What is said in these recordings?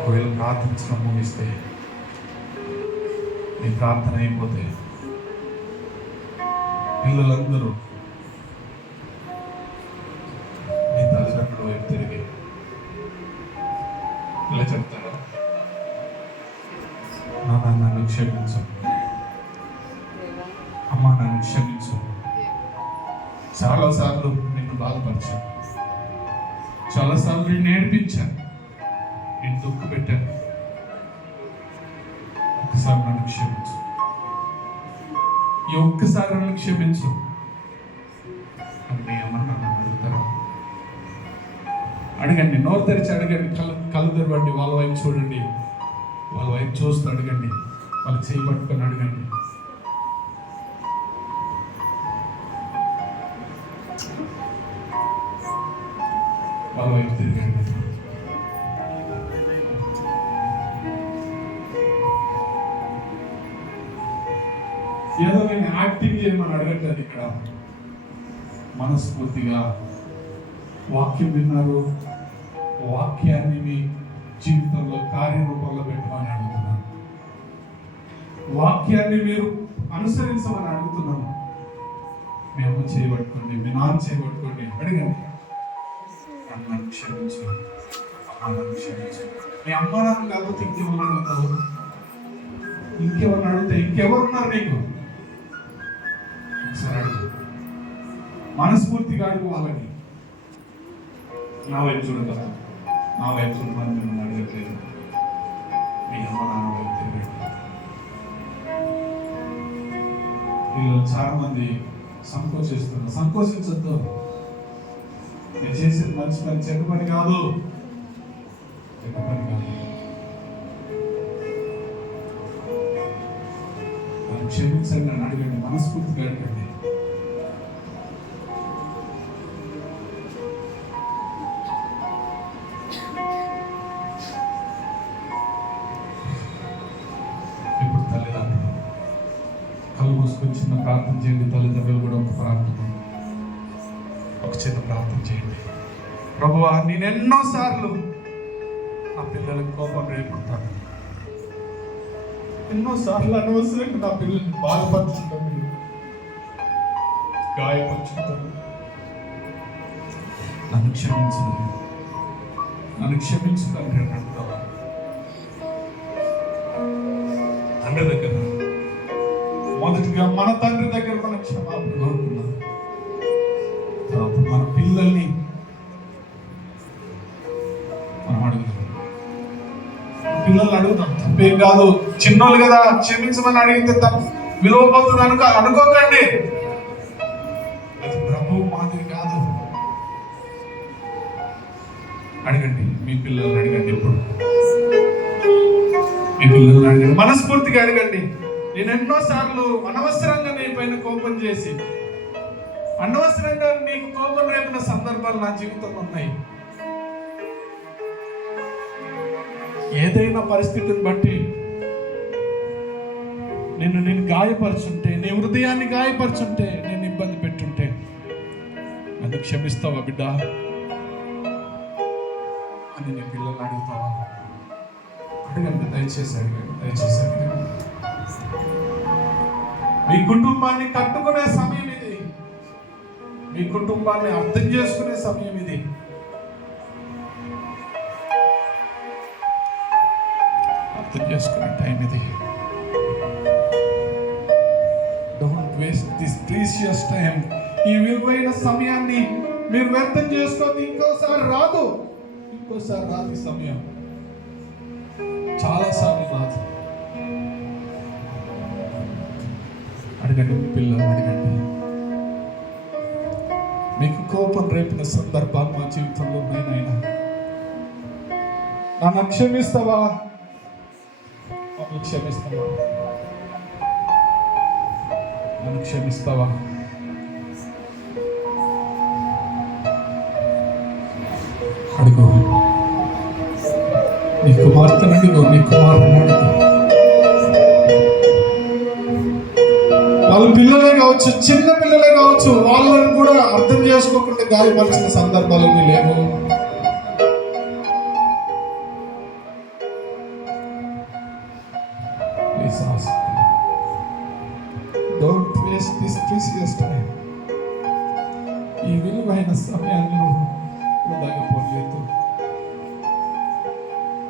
ఒకవేళ ప్రార్థించడం ముగిస్తే, మీ ప్రార్థన అయిపోతే పిల్లలందరూ మీ తల్లిదండ్రుల వైపు తిరిగి ఇలా చెప్తారా, నాన్న నన్ను క్షమించు, అమ్మ నన్ను క్షమించు, చాలాసార్లు నిన్ను బాధపరిచాను, చాలాసార్లు నిన్ను ఏడిపించాను, నేను దుఃఖ పెట్టాను, ఒక్కసారి నన్ను క్షమించు, ఈ ఒక్కసారి నన్ను క్షమించు అని మీ అమ్మ నన్ను అడుగుతారా? అడగండి, నోరు తెరిచి అడగండి, కళ్ళు తెరవండి, వాళ్ళ వైపు చూడండి, వాళ్ళ వైపు చూస్తూ అడగండి, వాళ్ళు చేయి పట్టుకొని అడగండి. వాళ్ళ వైపు తిరగండి. ఏదో నేను యాక్టింగ్ చేయమని అడగట్లేదు ఇక్కడ. మనస్ఫూర్తిగా వాక్యం విన్నారు, వాక్యాన్ని మీ జీవితంలో కార్యరూపంలో పెట్టమని అడుగుతున్నాను. వాక్యాన్ని మీరు అనుసరించమని అడుగుతున్నాను. మీ అమ్మ చేయబట్టుకోండి, మీ నాన్న చేయబట్టుకోండి, అడగండి, నన్ను క్షమించు, అమ్మ నన్ను క్షమించు. మీ అమ్మ నాన్న కాకపోతే ఇంకెవరు అడుగుతావు? ఇంకెవరిని అడిగితే ఇంకెవరున్నారు నీకు? ఒకసారి అడుగు, మనస్ఫూర్తిగా అడుగు వాళ్ళని. నా వైపు చూడగలరా? నా వైపు చూడమని మిమ్మల్ని అడగట్లేదు, మీ అమ్మ నాన్న వైపు తిరగండి. వీళ్ళు చాలా మంది సంకోచిస్తున్నారు. సంకోచించొద్దు. నేను చేసేది మంచి పని, చెడ్డ పని కాదు, చెడ్డ పని కాదు. నన్ను క్షమించండి నన్ను అడగండి, మనస్ఫూర్తిగా అడగండి. ఇప్పుడు తల్లిదండ్రులు కళ్ళు మూసుకొని చిన్న ప్రార్థన చేయండి. తల్లిదండ్రులు కూడా ఒక ప్రార్థన, ఒక చిన్న ప్రార్థన చేయండి. ప్రభువా, నేను ఎన్నోసార్లు నా పిల్లలకు కోపం రేపుతాను, ఎన్నోసార్లు అనవసరంగా నా పిల్లల్ని బాధపరుచుంటాను, గాయపరుచుంటాను. నన్ను క్షమించు, నన్ను క్షమించు తండ్రి అని అంటావా? తండ్రి దగ్గర మొదటిగా మన తండ్రి దగ్గర మన క్షమాపణ కోరుకున్నాం. తర్వాత మన పిల్లల్ని మనం అడుగుతాం, పిల్లల్ని అడుగుతాం. తప్పేం కాదు, చిన్నోళ్ళు కదా, క్షమించమని అడిగితే తప్పు విలువ పోతుంది అనుకోకండి. అది ప్రభు మాదిరి కాదు. అడగండి, మీ పిల్లల్ని అడగండి. ఇప్పుడు మీ పిల్లల్ని అడగండి, మనస్ఫూర్తిగా అడగండి. నేను ఎన్నోసార్లు అనవసరంగా నీ పైన కోపం చేసి, అనవసరంగా నీకు కోపం రేపిన సందర్భాలు నా జీవితంలో ఉన్నాయి. ఏదైనా పరిస్థితిని బట్టి నేను గాయపరుచుంటే, నీ హృదయాన్ని గాయపరుచుంటే, నేను ఇబ్బంది పెట్టుంటే నన్ను క్షమిస్తావా బిడ్డ అని నీ పిల్లల్ని అడుగుతావా? అడగండి, దయచేసి అడగండి, దయచేసి అడగండి. మీ కుటుంబాన్ని కట్టుకునే సమయం ఇది, మీ కుటుంబాన్ని అర్థం చేసుకునే సమయం ఇది. అర్థం చేసుకునే టైం ఇది. Don't waste this precious time. ఈ విలువైన సమయాన్ని మీరు వ్యర్థం చేసుకోవద్దు. ఇంకోసారి రాదు ఈ సమయం, చాలాసార్లు రాదు. అడగండి, మీ పిల్లలు అడగండి. మీకు కోపం రేపిన సందర్భాలు మా జీవితంలో ఉన్నాయి నాయనా, నన్ను క్షమిస్తావా? క్షమిస్తావా? నన్ను క్షమిస్తావా? అడుగు, నీ కుమార్తెను అడుగు, నీ కుమారుని అడుగు. వాళ్ళ పిల్లలే కావచ్చు, చిన్న పిల్లలే కావచ్చు, వాళ్ళని కూడా అర్థం చేసుకోకుండా గాయపరిచిన సందర్భాలు లేవు. విలువైన సమయాన్ని నువ్వు వృధాగా పోలేదు.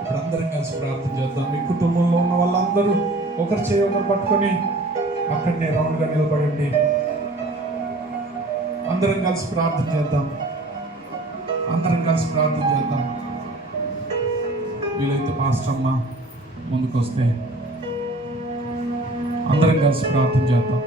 ఇప్పుడు అందరం కలిసి ప్రార్థన చేద్దాం. మీ కుటుంబంలో ఉన్న వాళ్ళందరూ ఒకరి చేయి ఒకరు పట్టుకొని అక్కడనే రౌండ్గా నిలబడండి. అందరం కలిసి ప్రార్థన చేద్దాం. అందరం కలిసి ప్రార్థన చేద్దాం. వీలైతే మాస్టర్ అమ్మ ముందుకు వస్తే అందరం కలిసి ప్రార్థన చేద్దాం.